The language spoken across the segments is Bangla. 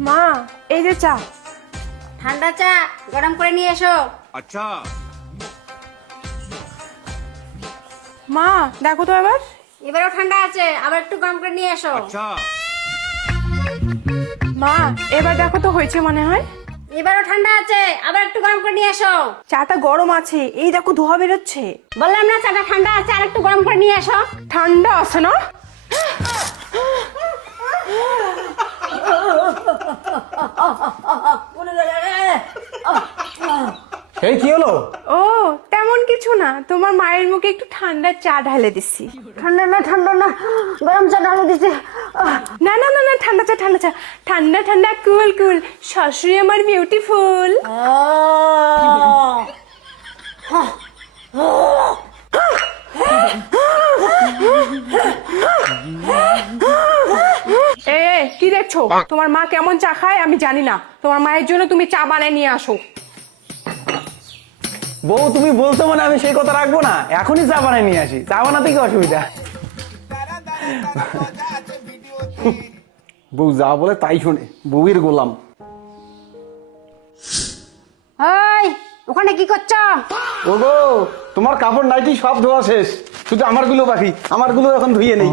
মা, এই যে চা। ঠান্ডা চা গরম করে নিয়ে এসো। अच्छा। মা দেখো তো এবার। এবারও ঠান্ডা আছে, আবার একটু গরম করে নিয়ে এসো। अच्छा। মা এবার দেখো তো হয়েছে মনে হয়। এবারও ঠান্ডা আছে, আবার একটু গরম করে নিয়ে এসো। চাটা গরম আছে, এই দেখো ধোয়া বেরোচ্ছে। বললাম না চাটা ঠান্ডা আছে, আর একটু গরম করে নিয়ে এসো। ঠান্ডা আছে না? এই কি হলো? ও তেমন কিছু না, তোমার মায়ের মুখে একটু ঠান্ডা চা ঢালে দিছি। ঠান্ডা না গরম চা ঢালে দিছে। না না না না, ঠান্ডা চা ঠান্ডা চা, ঠান্ডা ঠান্ডা কুল কুল, শাশুড়ি আমার বিউটিফুল। এ কি দেখছো? তোমার মা কেমন চা খায় আমি জানি না, তোমার মায়ের জন্য তুমি চা বানায় নিয়ে আসো। বউ তুমি বলছো মানে আমি সেই কথা রাখবো না, এখনই চা বানাই নিয়ে আসি। চা বানাতে কি অসুবিধা? বউ যা বলে তাই শোনে, বউয়ের গোলাম। ওই ওখানে কি করছো? ওগো তোমার কাপড় নাইটি সব ধোয়া শেষ, শুধু আমারগুলো বাকি, আমারগুলো এখন ধুইয়ে নেই।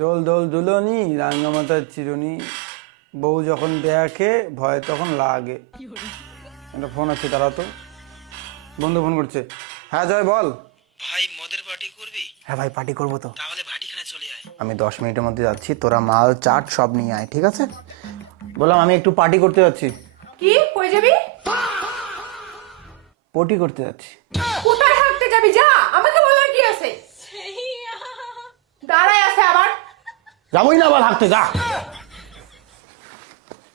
দোল দোল দুলনি রাঙ্গামাতার চিরুনি, বউ যখন দেখে ভয় তখন লাগে। একটা ফোন আছে, তারা তো বন্ধু ফোন করছে। হ্যাঁ জয় বল। ভাই মদের পার্টি করবি? হ্যাঁ ভাই পার্টি করবো তো। তাহলে ভাটিখানে চলে আয়। আমি 10 মিনিটের মধ্যে যাচ্ছি, তোরা মাল চাট সব নিয়ে আয়, ঠিক আছে? বললাম আমি একটু পার্টি করতে যাচ্ছি। কি কই যাবি? পটি করতে যাচ্ছি। কোথায় থাকতে যাবি? যা, আমাকে বলার কি আছে? দাঁড়ায় আছে আবার। যাবোই না আবার হাঁটতে, যা।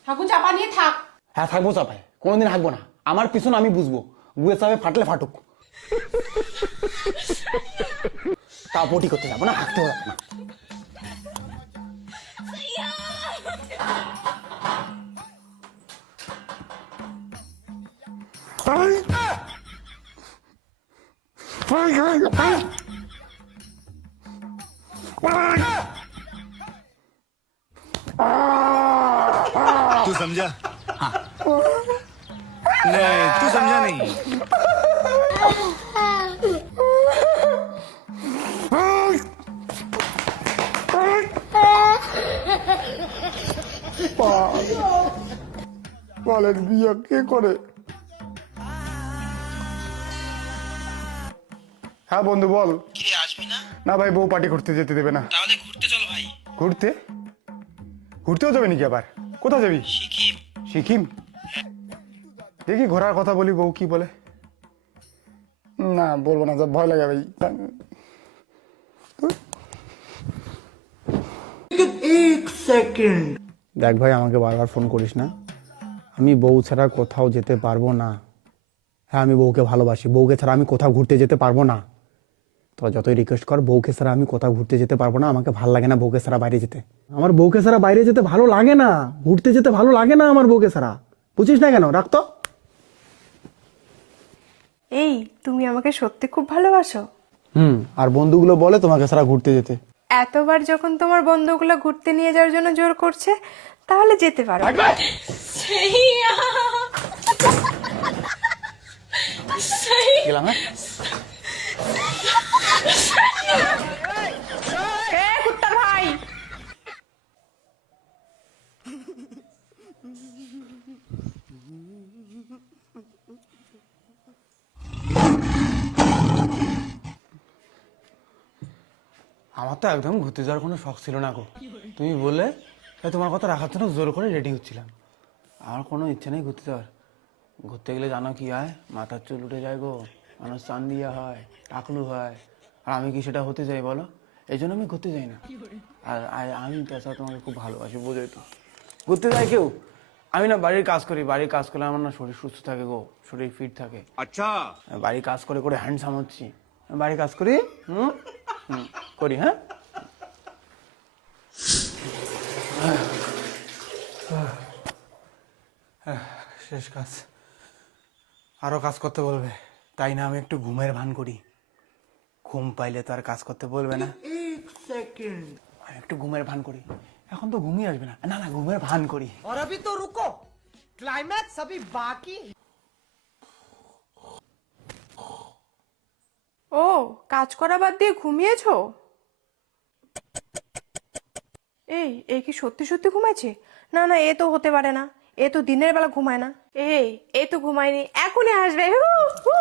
ঠাকুর চাপা নিয়ে থাক। হ্যাঁ থাকবো চাপায়, কোনোদিন হাঁকবো না। আমার পিছন আমি বুঝবো, গুয়ে চাপে ফাটলে ফাটুক। তা পটি করতে যাবো না, হাঁকতে যাবো না। तू समझा? हाँ। नहीं तू समझा नहीं। বলেন বিয়ে কে করে? হ্যাঁ বন্ধু বল। কিরে আসবি না? না ভাই, বউ পার্টি করতে যেতে দেবে না। তাহলে ঘুরতে চলো ভাই। ঘুরতে? ঘুরতেও যাবে নাকি আবার? কোথায় যাবি? সিকিম। সিকিম? দেখি ঘোরার কথা বলি, বউ কি বলে। না বলবো না, যা ভয় লাগে ভাই। দেখ ভাই, আমাকে বারবার ফোন করিস না, আমি বউ ছাড়া কোথাও যেতে পারবো না। হ্যাঁ আমি বউকে ভালোবাসি, বউকে ছাড়া আমি কোথাও ঘুরতে যেতে পারবো না। তোরা যতই রিকোয়েস্ট কর, বউকে ছাড়া আমি কোথাও ঘুরতে যেতে পারবো না। আমাকে ভালো লাগে না বউকে ছাড়া বাইরে যেতে। আমার বউকে ছাড়া বাইরে যেতে ভালো লাগে না, ঘুরতে যেতে ভালো লাগে না আমার বউকে ছাড়া। বুঝিস না কেন? রাখতো। এই তুমি আমাকে সত্যি খুব ভালোবাসো? আর বন্ধুগুলো বলে তোমাকে ছাড়া ঘুরতে যেতে। এতবার যখন তোমার বন্ধুগুলো ঘুরতে নিয়ে যাওয়ার জন্য জোর করছে, তাহলে যেতে পারো। গেলাম, হ্যাঁ? এ কুত্তার ভাই, আমার তো একদম ঘুরতে যাওয়ার কোনো শখ ছিল না গো। তুমি বললে তাই তোমার কথা রাখার জন্য জোর করে রেডি হচ্ছিলাম। আমার কোনো ইচ্ছে নেই ঘুরতে যাওয়ার। ঘুরতে গেলে জানো কি হয়? মাথার চুল উঠে যায় গো, মানুষ চান দিয়া হয়, টাকলু হয়। আর আমি কি সেটা হতে চাই বলো? এই জন্য আমি ঘুরতে যাই না। আর আমি তাছাড়া তোমাকে খুব ভালোবাসি, বোঝোই তো। ঘুরতে যায় কেউ? আমি না বাড়ির কাজ করি, বাড়ির কাজ করলে আমার না শরীর সুস্থ থাকে গো, শরীর ফিট থাকে। अच्छा। বাড়ির কাজ করে করে হ্যান্ডসাম হচ্ছি। বাড়ির কাজ করি, করি। হ্যাঁ শেষ কাজ, আরো কাজ করতে বলবে। তাই না আমি একটু ঘুমের ভান করি। ঘুম পাইলে তো আর কাজ করতে বলবে না। আমি একটু ঘুমের ভান করি। এখন তো ঘুমিয়ে আসবে না, না না ঘুমের ভান করি। और अभी तो रुको, क्लाइमैक्स अभी बाकी। ও কাজ করা বাদ দিয়ে ঘুমিয়েছো? এই কি সত্যি সত্যি ঘুমাইছে? না না, এ তো হতে পারে না, এ তো দিনের বেলা ঘুমায় না। এ তো ঘুমায়নি, এখনই আসবে। হু, হু।